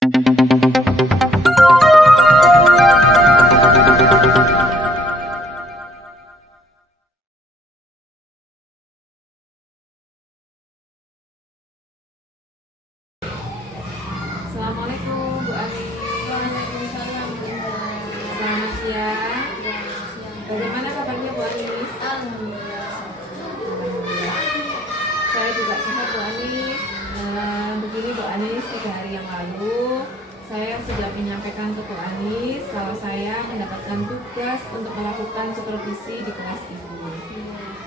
Assalamualaikum Bu Ani. Waalaikumsalam Bu Indah. Selamat siang. Bagaimana kabarnya Bu Anis? Alhamdulillah. Alhamdulillah. Saya juga sehat Bu Anis. Begini Bu Anis, 3 hari yang lalu saya sudah menyampaikan ke Bu Anis kalau saya mendapatkan tugas untuk melakukan supervisi di kelas Ibu.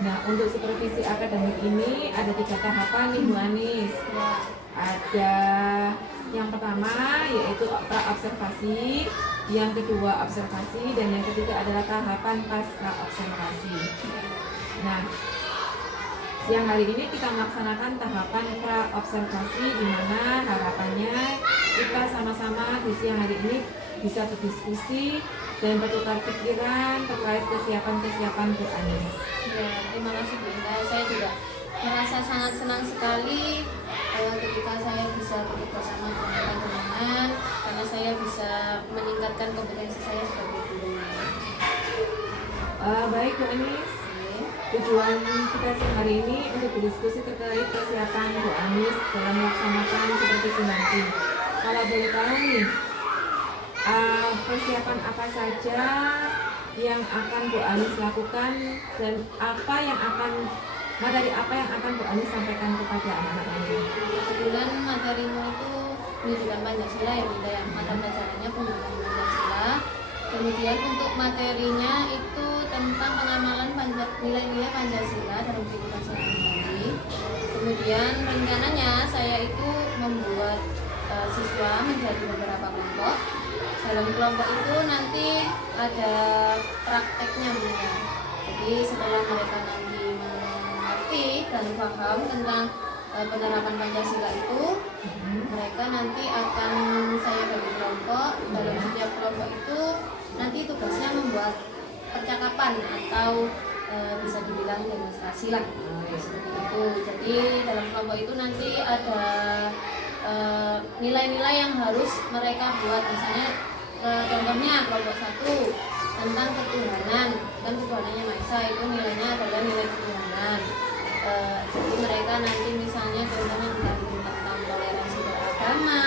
Nah, untuk supervisi akademik ini ada 3 tahapan nih Bu Anis. Ada yang pertama yaitu pra-observasi, yang kedua observasi, dan yang ketiga adalah tahapan pasca observasi. Nah, siang hari ini kita melaksanakan tahapan pra-observasi, di mana harapannya kita sama-sama di siang hari ini bisa berdiskusi dan bertukar pikiran terkait kesiapan Bu Anis. Ya, terima kasih Bu Indah. Saya juga merasa sangat senang sekali ketika saya bisa bekerja sama dengan teman-teman, karena saya bisa meningkatkan kompetensi saya sebagai guru. Baik Bu Anis, tujuan kita siang hari ini untuk berdiskusi terkait kesiapan Bu Anis dalam melaksanakan supervisi nanti. Kalau boleh tahu nih, persiapan apa saja yang akan Bu Anis lakukan dan materi apa yang akan Bu Anis sampaikan kepada anak-anak nanti? Kebetulan materimu itu pendidikan Pancasila ya Bunda, ya. Mata pelajarannya pendidikan Pancasila. Kemudian untuk materinya itu tentang pengamalan nilai-nilai Pancasila dalam kehidupan sehari-hari. Kemudian rencananya saya itu membuat siswa menjadi beberapa kelompok. Dalam kelompok itu nanti ada prakteknya Bunda. Jadi setelah mereka nanti mengerti dan paham tentang penerapan Pancasila itu, mereka nanti akan saya bagi kelompok. Dalam setiap kelompok itu nanti tugasnya membuat percakapan atau bisa dibilang demonstrasi lah, seperti itu. Jadi dalam kelompok itu nanti ada nilai-nilai yang harus mereka buat. Misalnya contohnya kelompok 1 tentang ketuhanan, dan ketuhanannya Maha Esa, itu nilainya adalah nilai ketuhanan. Jadi mereka nanti misalnya contohnya tentang toleransi beragama,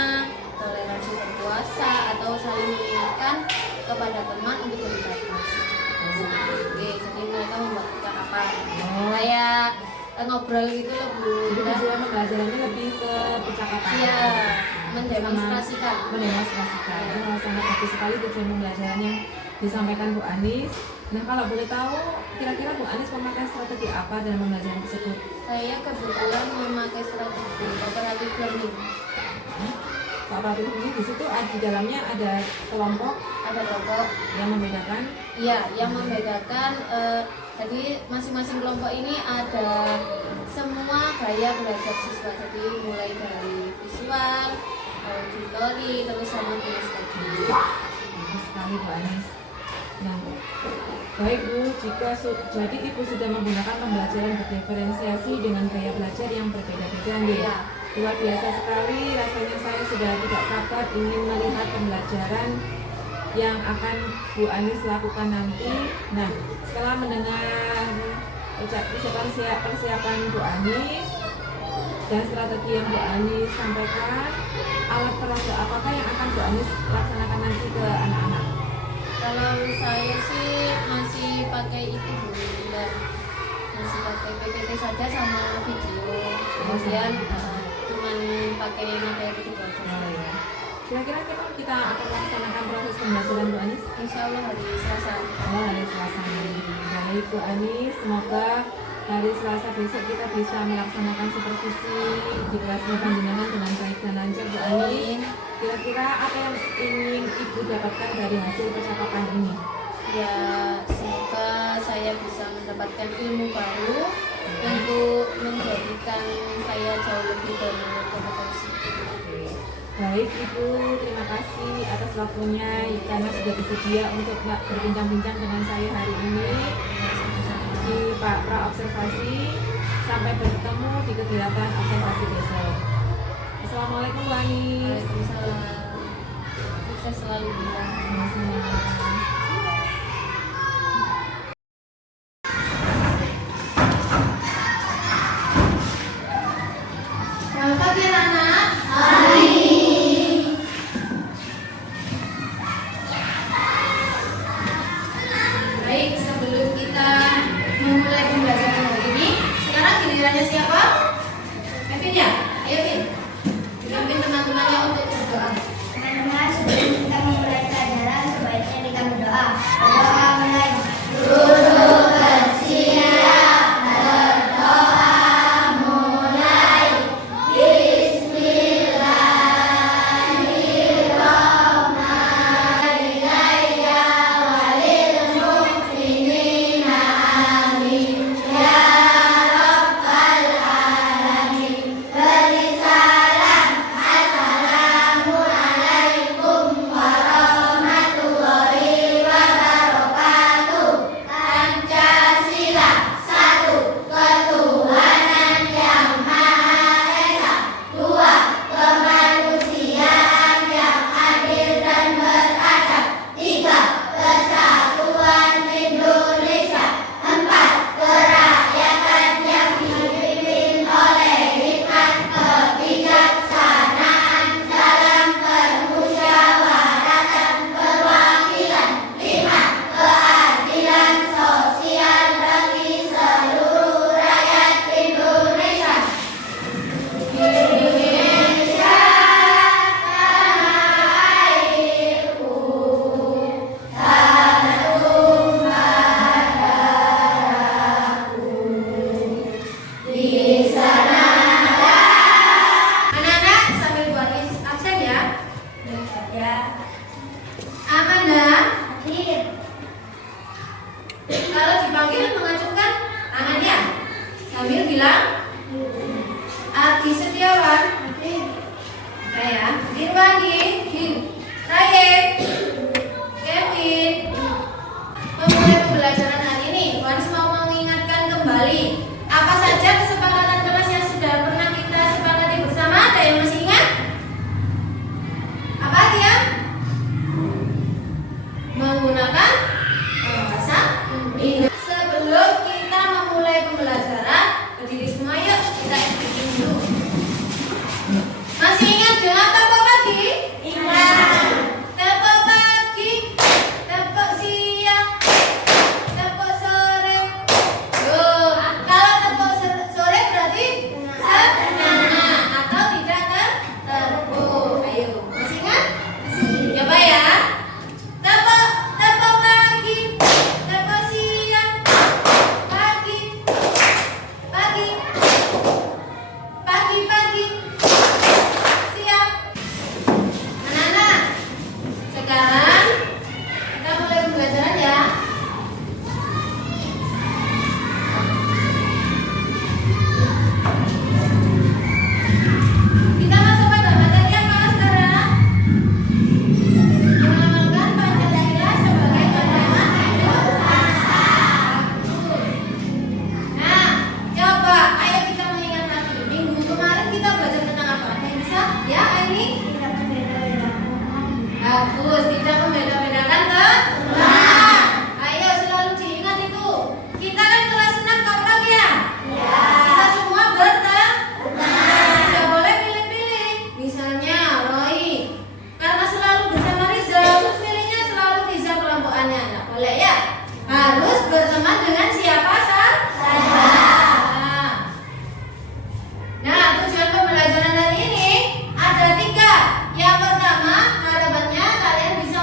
toleransi berpuasa, atau saling mengingatkan kepada teman untuk berbaik kasih. Oke, jadi mereka membuat percakapan kayak ngobrol gitu loh Bu. Jadi tujuan pembelajarannya lebih ke percakapan. Iya, mendemonstrasikan. Itu sangat bagus sekali tujuan pembelajaran yang disampaikan Bu Anis. Nah, kalau boleh tahu, kira-kira Bu Anis memakai strategi apa dalam pembelajaran tersebut? Saya kebetulan memakai strategi cooperative learning. Cooperative learning di situ di dalamnya ada kelompok yang membedakan. Iya, yang membedakan. Jadi masing-masing kelompok ini ada semua gaya belajar siswa. Jadi mulai dari visual, auditori, terus sama kinestetik. Bagus sekali Bu Anis. Nah, baik Bu, jika jadi Ibu sudah menggunakan pembelajaran berdiferensiasi dengan gaya belajar yang berbeda-beda nih. Iya. Luar biasa sekali, rasanya saya sudah tidak sabar ingin melihat pembelajaran yang akan Bu Anis lakukan nanti. Nah, setelah mendengar persiapan Bu Anis dan strategi yang Bu Anis sampaikan, alat peraga apakah yang akan Bu Anis laksanakan nanti ke anak-anak? Kalau saya sih masih pakai itu Bu, masih pakai PPT saja sama video. Kemudian cuman pakai materi itu aja. Oh, ya. Kira-kira kita akan melaksanakan proses pembelajaran Bu Anis? Insya Allah hari Selasa. Oh, hari Selasa ini. Baik Bu Anis, semoga hari Selasa besok kita bisa melaksanakan supervisi di kelasnya panjenengan dengan baik dan lancar Bu Anis. Kira-kira apa yang ingin Ibu dapatkan dari hasil percakapan ini? Ya, semoga saya bisa mendapatkan ilmu baru untuk menjadikan saya jauh lebih berkompetensi. Baik Ibu, terima kasih atas waktunya karena sudah bersedia untuk berbincang-bincang dengan saya hari ini di pra observasi. Sampai bertemu di kegiatan observasi besok. Assalamualaikum Bu Anis. Waalaikumsalam. selalu bilang. Selamat pagi anak-anak. Baik, sebelum kita memulai pembelajaran hari ini, sekarang gilirannya siapa? Kevin ya? Ayo Kevin. Didamping teman-temannya untuk berdoa. Teman-teman, sebelum kita memulai pelajaran, sebaiknya kita berdoa. Berdoa mulai. Duduk bersiap, berdoa mulai. Pancasila, satu, ketuhanan yang Maha Esa. Dua, kemanusiaan yang adil dan beradab. Tiga, kesatuan Indonesia. Empat, kerakyatan yang dipimpin oleh hikmat kebijaksanaan dalam permusyawaratan perwakilan. Lima, keadilan sosial bagi seluruh rakyat Indonesia. Indonesia tanah airku, tanah tumpah darahku. Di sanalah. Anak-anak sambil buat list absen ya. Ya, Amanda, hadir. kalau dipanggil mengacungkan tangan ya. Sambil bilang Adi Setiawan, saya Dirwandi, Rayek, Kevin. Memulai pembelajaran hari ini, Waris mau mengingatkan kembali apa saja kesepakatan kelas yang sudah pernah kita sepakati bersama. Ada yang masih ingat? Apa dia? Menggunakan bahasa Inggris. Sebelum kita memulai pembelajaran, berdiri semua yuk, kita speaking dulu. Masih ingat dengan tepuk pagi? Ingat. Tepuk pagi, tepuk siang, tepuk sore. Tuh, kalau tepuk sore berarti setengah atau tidak tepuk. Ayo, masih ingat? Coba ya. Tepuk, tepuk pagi, tepuk siang, pagi, pagi, pagi, siap. Anak-anak, sekarang kita mulai pembelajaran ya. Kita masuk pada materi apa sekarang? Mengamalkan Pancasila sebagai pedoman hidup bangsa. Nah, coba ayo kita mengingat lagi. Minggu kemarin kita belajar tentang apa? Ada yang bisa? Ya, ini? Tidak membeda-bedakan. Bagus, tidak membeda-bedakan teman. Ayo selalu diingat itu. Kita kan kelas 6 kompak ya? Kita semua berteman. Tidak boleh pilih-pilih. Misalnya Roy, karena selalu bersama Riza, terus pilihnya selalu Riza kelompokannya. Tidak boleh ya? Harus berteman dengan siapa saja. Nah, tujuan pembelajaran hari ini ada 3. Yang pertama, harapannya kalian bisa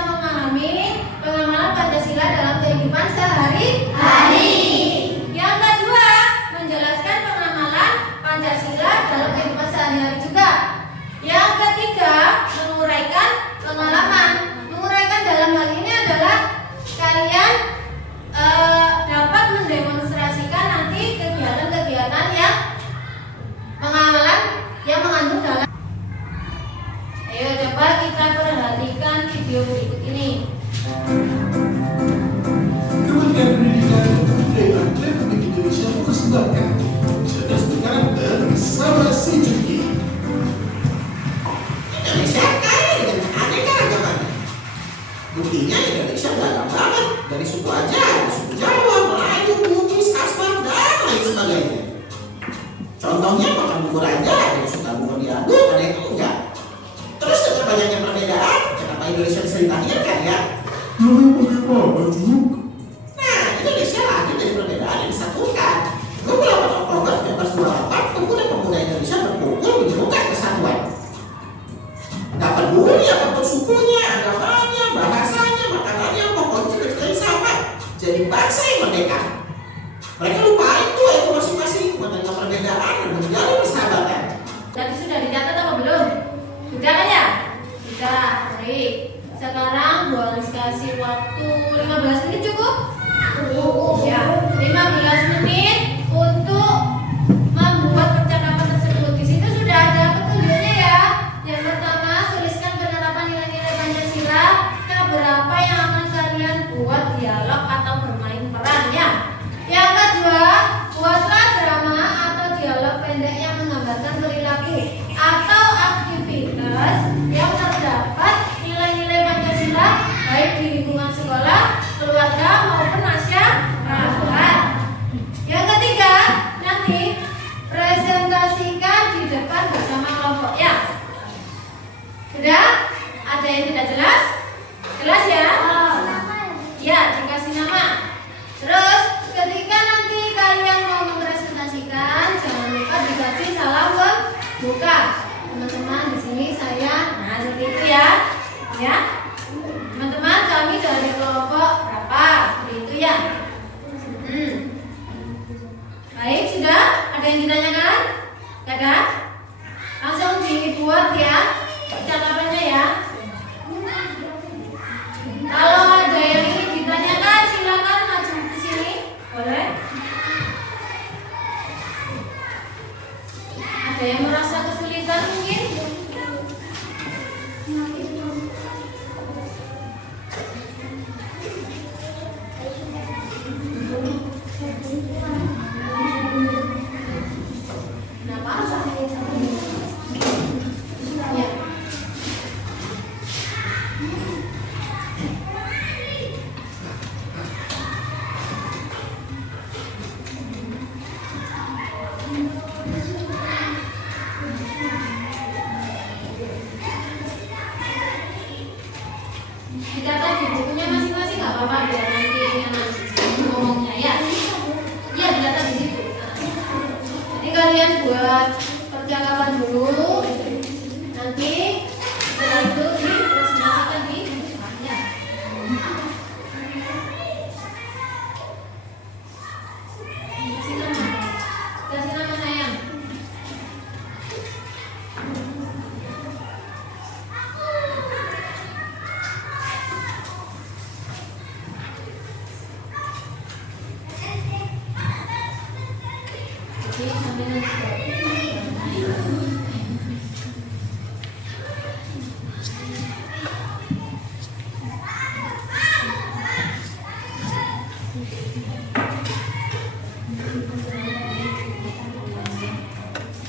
banyaknya perbedaan, kenapa Indonesia bisa dilahirkan ya? Bagaimana juga? Nah, Indonesia lahir dari perbedaan yang disatukan. 28 Oktober 1928, pemuda-pemuda Indonesia berkumpul menyerukan kesatuan. Gak peduli apapun sukunya, agamanya, bahasanya, makanannya, pokoknya cita-citanya sama. Jadi bangsa yang merdeka. Mereka lupain tuh itu masing-masing, menerima perbedaan dan menjalin persahabatan. Tadi sudah dicatat apa belum? Sudah kan ya? Sudah, baik. Sekarang boleh kasih waktu 15 menit cukup? Ya, 15 menit untuk membuat percakapan tersebut. Di situ sudah ada petunjuknya ya. Yang pertama, tuliskan penerapan nilai-nilai Pancasila. Keberapa yang akan kalian buat dialog atau bermain perannya. Yang kedua, buatlah drama atau dialog pendek yang menggambarkan perilaku atau aktivitas yang terdapat nilai-nilai Pancasila baik di lingkungan sekolah, keluarga maupun masyarakat. Yang ketiga, nanti presentasikan di depan bersama kelompoknya. Sudah? Ada yang tidak jelas? Jelas ya? Ya, dikasih nama. Terus ketika nanti kalian mau mempresentasikan, jangan lupa dikasih salam pembuka. Teman-teman di sini saya, nah seperti itu ya, ya. Teman-teman kami dari kelompok berapa? Seperti itu ya. Baik, sudah? Ada yang ditanyakan? Tidak ada? Langsung dibuat ya percakapannya ya. Kalau ada yang ingin ditanyakan, silakan maju ke sini. Boleh? Ada yang merasa kesulitan mungkin? Ya. Dicatat di bukunya masing-masing nggak apa-apa biar nanti yang ngomongnya ya. Iya dicatat di situ. Jadi kalian buat percakapan dulu. Nanti setelah itu dipresentasikan di depannya. Kasih nama. Kasih nama sayang. Jadi sampai nanti.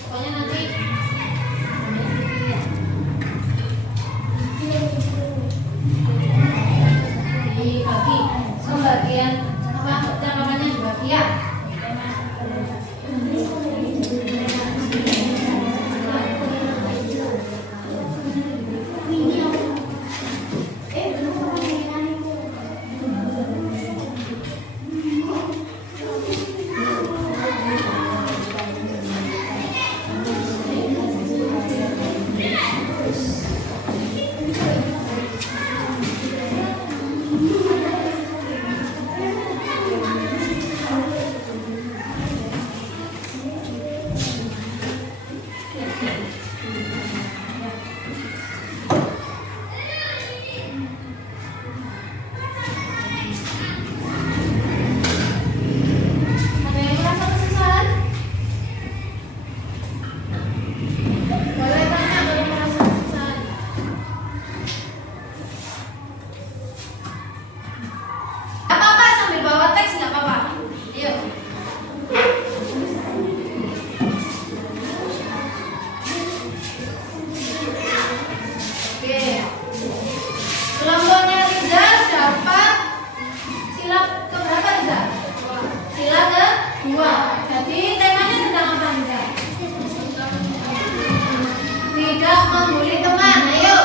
Pokoknya nanti dibagi pembagian apa percakapannya dibagi ya. Ada yang merasa kesusahan? Boleh tanya kalau merasa kesusahan. Gak apa-apa sambil bawa teks nggak apa-apa. Yuk. Oke. Kelompoknya Rizal dapat sila keberapa Rizal? Sila kedua. Jadi temanya tentang apa Rizal? Tidak membuli teman. Ayo,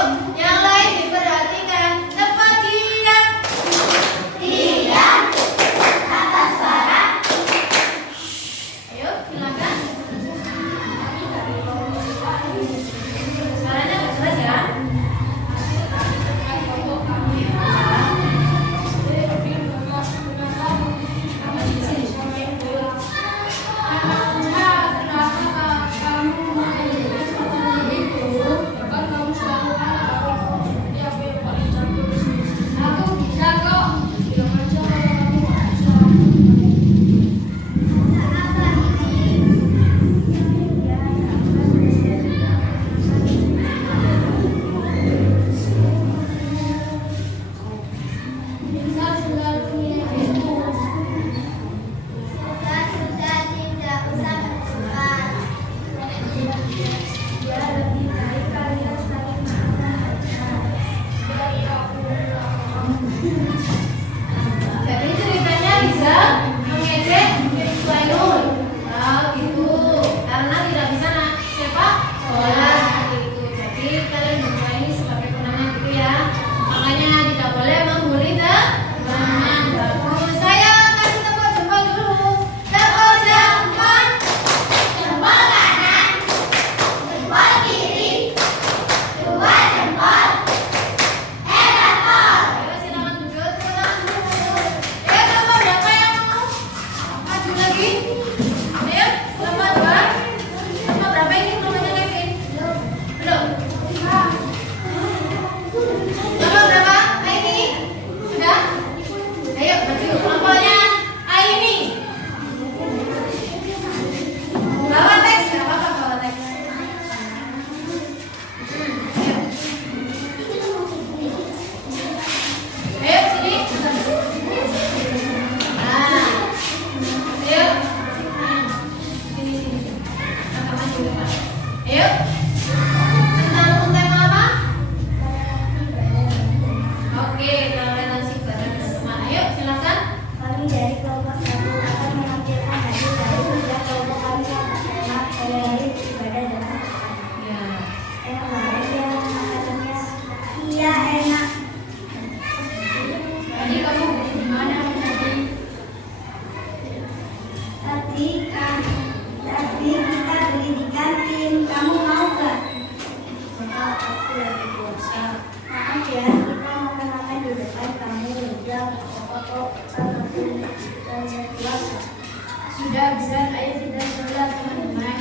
berat ayo kita sholat teman-teman.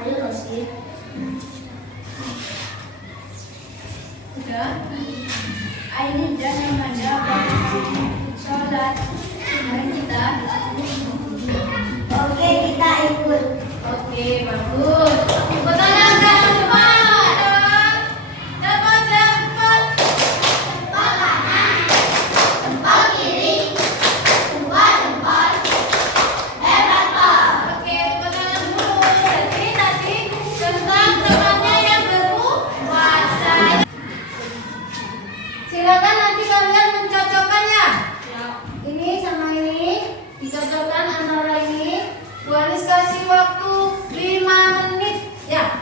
Ayo Rosi. Udah. Ayo dan Amanda sholat. Mari kita. Oke kita ikut. Oke, bagus. Tepuk tangan dan cepat. Cepat, cepat. Jempol kanan, jempol kiri, jempol. Hebat Pak. Oke, tepuk tangan dulu. Jadi tadi tentang temannya yang berpuasa. Silakan nanti kalian mencocokkannya. Ini sama ini dicocokkan antara ini. Bu Anis kasih waktu 5 menit. Ya,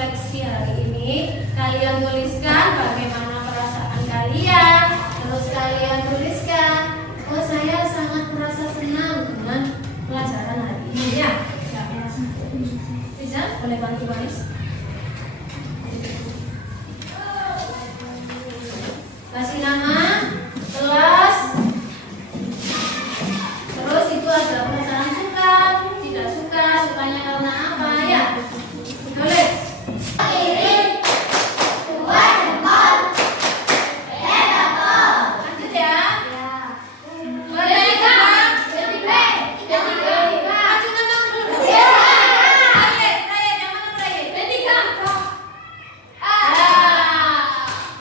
refleksi hari ini, kalian tuliskan bagaimana perasaan kalian. Terus kalian tuliskan, oh saya sangat merasa senang dengan pelajaran hari ini ya. Bisa? Boleh bantu Manis? Kasih nama, kelas, terus itu ada perasaan suka, tidak suka, sukanya karena apa ya? Tulis. Lanjut ya.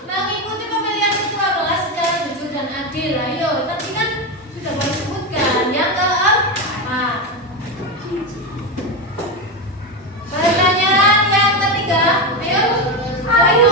Mengikuti pemilihan ketua kelas secara jujur dan adil. Ayo, tadi kan sudah boleh sebutkan. Yang keempat. Pertanyaan yang ketiga. Ayo. Ayo.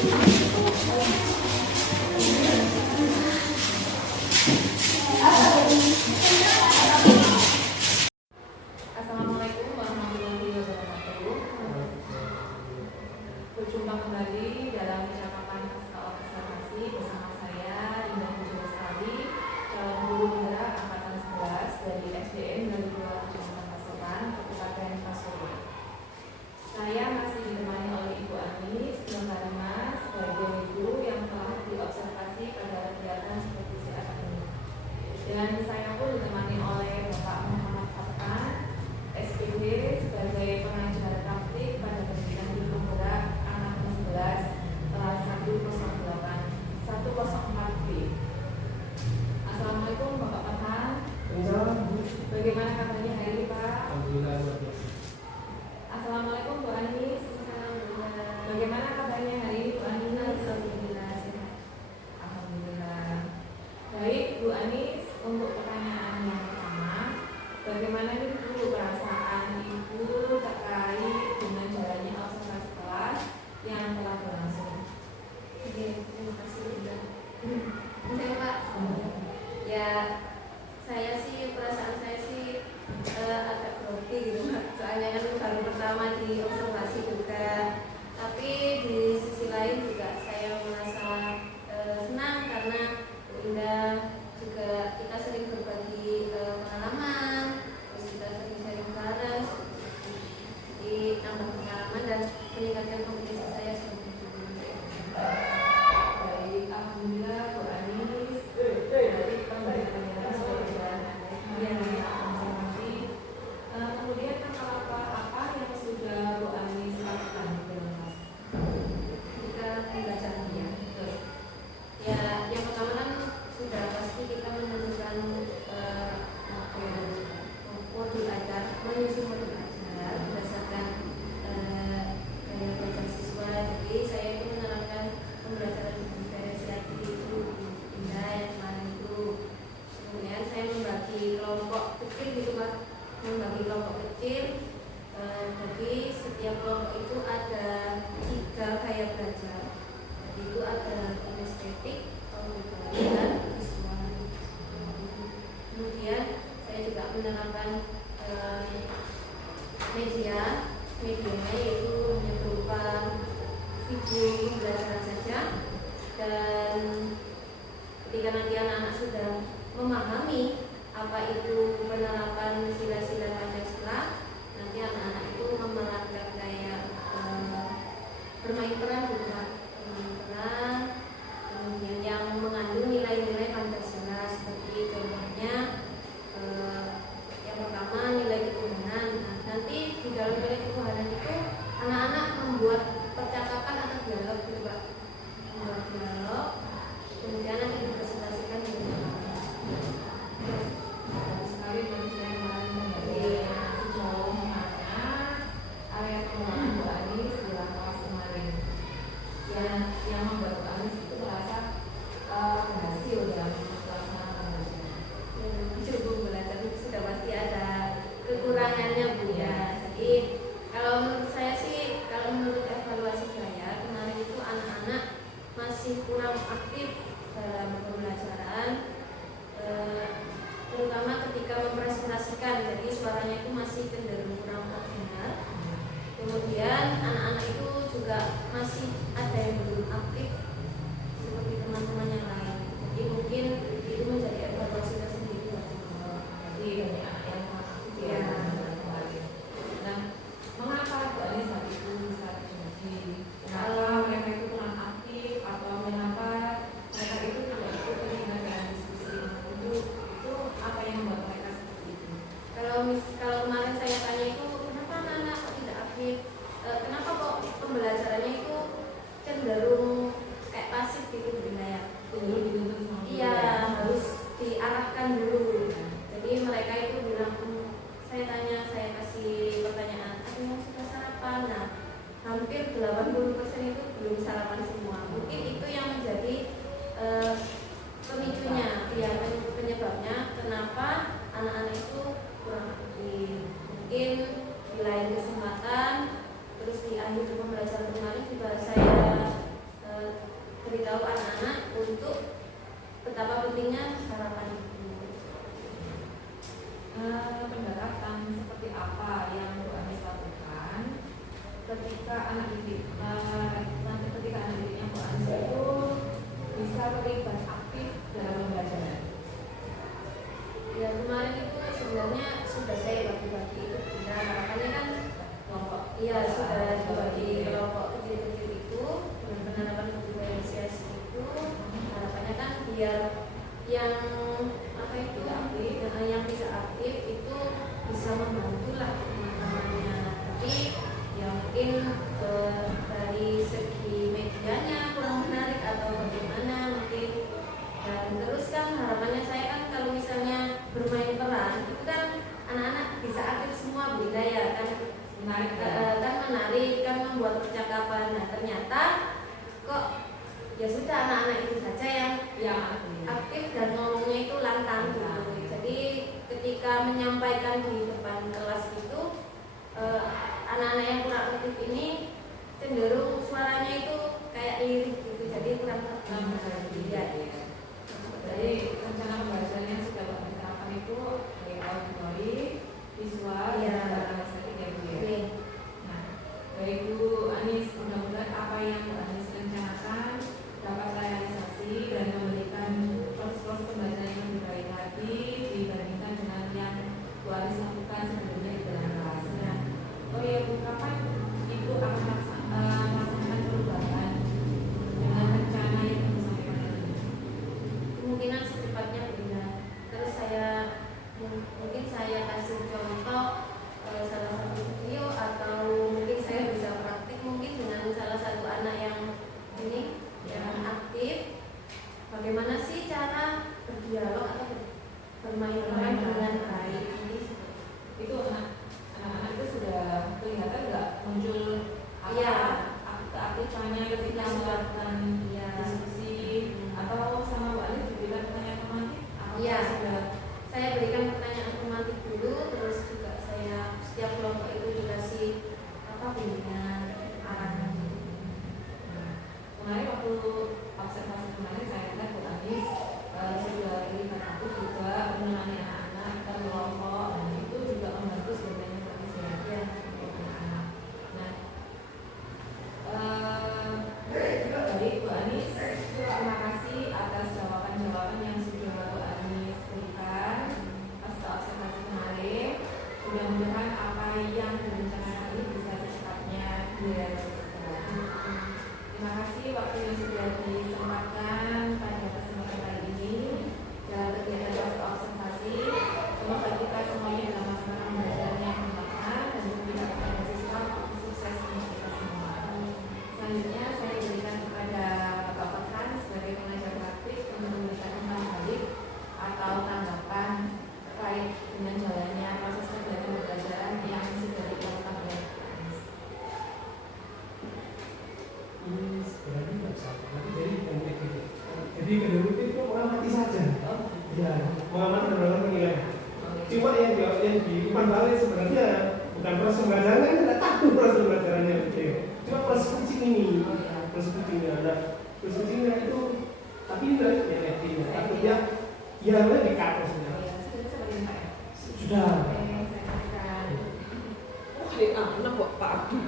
Assalamualaikum warahmatullahi wabarakatuh. Berjumpa kembali dalam percakapan pasca observasi bersama saya Indah Puji Lestari, calon guru penggerak angkatan 11 dari SDN Garuda Kecamatan Pasuruan, Kabupaten Pasuruan. Saya masih ditemani oleh Ibu Anis Lembarima sebagai guru yang telah diobservasi pada kegiatan supervisi akademik. Dan saya pun ditemani oleh Bapak Muhammad Fathan, SPW sebagai pengajar praktik pada pendidikan guru penggerak angkatan 11 kelas 104B. Assalamualaikum Bapak Fathan. Bagaimana kabarnya hari ini Pak? Assalamualaikum Bu Anis. Bagaimana kabarnya hari ini Bu Anis? Alhamdulillah sehat. Alhamdulillah. Baik Bu Anis, untuk pertanyaan yang pertama, bagaimana nih Bu perasaan Ibu terkait dengan jalannya observasi kelas yang telah berlangsung? Oke, terima kasih Bunda. Saya Pak. Ya, saya sih perasaan saya sih agak grogi gitu Pak. Soalnya kan baru pertama di observasi juga. Tapi di sisi lain juga saya merasa senang karena Bu Indah juga kita sering berbagi pengalaman, terus kita sering sharing bareng, jadi nambah pengalaman dan meningkatkan kompetensi saya seperti itu. Baik, alhamdulillah Bu Anis. Dari pemberiannya sudah berjalan yang observasi. Kemudian apa yang sudah Bu Anis lakukan di dalam kelas? Kita belajar dia. Ya, yang pertama kan sudah pasti kita menentukan modul ajar, menyusun modul ajar berdasarkan gaya belajar siswa. Jadi saya itu menerapkan pembelajaran diferensiasi itu Indah yang kemarin itu. Kemudian saya membagi kelompok kecil gitu Pak, membagi kelompok kecil. Jadi setiap kelompok itu ada 3 gaya belajar. Jadi itu ada kinestetik, auditory, dan visual. Kemudian saya juga menerapkan medianya yaitu hanya berupa video pembelajaran saja. Dan ketika nanti anak-anak sudah memahami apa itu penerapan sila-sila Pancasila, nanti anak-anak itu menerapkan kayak bermain peran gitu Pak. Bermain peran, kemudian yang mengandung nilai-nilai Pancasila seperti contohnya yang pertama nilai ketuhanan. Nah, nanti di dalam nilai ketuhanan itu anak-anak membuat percakapan atau dialog gitu Pak. Membuat dialog, kemudian nanti dipresentasikan di Sekali dari saya kemarin menjadi sejauh mana area pengembangan Bu Anis di dalam kelas kemarin yang membuat Bu Anis itu merasa berhasil dalam pelaksanaan pembelajaran. cukup belajar itu sudah pasti ada kekurangannya Bu ya. Jadi kalau menurut saya sih, kalau menurut evaluasi saya kemarin itu anak-anak masih kurang aktif dalam pembelajaran, terutama ketika mempresentasikan. Jadi suaranya itu masih cenderung kurang terdengar. Kemudian anak-anak itu juga masih ada yang belum aktif seperti teman-teman yang lain. Jadi mungkin itu menjadi evaluasi tersendiri. Jadi banyak anak yang kurang aktif ya kemarin. Nah, mengapa Bu Anis saat itu bisa terjadi? Kenapa mereka itu kurang aktif atau mengapa mereka itu tidak ikut terlibat dalam diskusi? Itu apa yang membuat mereka seperti itu? Kalau kemarin saya tanya itu kenapa anak-anak kok tidak aktif, kenapa kok pembelajarannya itu cenderung kayak pasif gitu Bunda ya. Dulu dituntut sama guru Iya, ya? harus diarahkan dulu. Jadi mereka itu kok ya sudah anak-anak itu saja yang yang aktif dan ngomongnya itu lantang gitu. Jadi ketika menyampaikan di depan kelas itu anak-anak yang kurang aktif ini cenderung suaranya itu kayak lirik gitu, jadi kurang ya. Jadi rencana pembelajaran yang sudah kami terapkan itu dari auditori, visual, Iya. dan estetik ya Bu ya. Oke. Nah, baik Bu Anis, mudah-mudahan apa yang Bu Anis rencanakan dapat realisasi dan memberikan proses pembelajaran yang lebih baik lagi dibandingkan dengan yang Bu Anis lakukan sebelumnya di dalam kelas. Nah, oh iya Bu, kapan Ibu akan melaksanakan perubahan dengan rencana yang Ibu sampaikan tadi? Kemungkinan secepatnya Bunda. Terus mungkin saya kasih contoh salah satu video, atau mungkin saya bisa praktik mungkin dengan salah satu anak yang ini yang aktif, bagaimana sih cara berdialog atau bermain dengan baik. Itu anak-anak itu sudah kelihatan nggak muncul Iya. keaktifannya ketika melakukan diskusi atau sama Bu Anis diberikan pertanyaan formatif? Apakah Iya. sudah Saya berikan pertanyaan formatif dulu, terus juga saya setiap kelompok itu dikasih bimbingan arahan. kemarin waktu observasi kemarin saya lihat Bu Anis sudah terlibat aktif juga mengenai anak-anak ke kelompok, dan itu juga membantu sebenarnya Bu Anis ya untuk anak. Nah, baik Bu Anis, terima kasih atas jawaban-jawaban yang sudah Bu Anis berikan pasca observasi kemarin. Mudah-mudahan apa yang direncanakan ini bisa secepatnya direalisasikan. Terima kasih waktu yang sudah disempatkan pada kesempatan kali ini dalam kegiatan pasca observasi. Semoga kita semuanya dalam masa belajar yang menyenangkan dan memberikan kepada siswa sukses untuk kita semua. Selanjutnya saya berikan kepada Bapak Pekan sebagai pengajar praktik untuk memberikan umpan balik atau tanggapan terkait dengan jalannya proses kegiatan pembelajaran yang sudah dilakukan oleh Pak Anis. Ini sebenarnya nggak sama, tapi jadi bukan kayak gitu. Jadi kedua itu orang mati saja. Ya, mengamati dalam penilaian. Cuma yang di umpan balik sebenarnya bukan proses pembelajaran, kan tidak tahu proses pembelajarannya gitu. Cuma proses kucing ini, proses kucingnya. Nah, proses kucingnya itu, tapi ini dari ya, tapi dia ya namanya di cut sebenarnya. Sudah. Oke, saya berikan. Anak kok Pak Abdul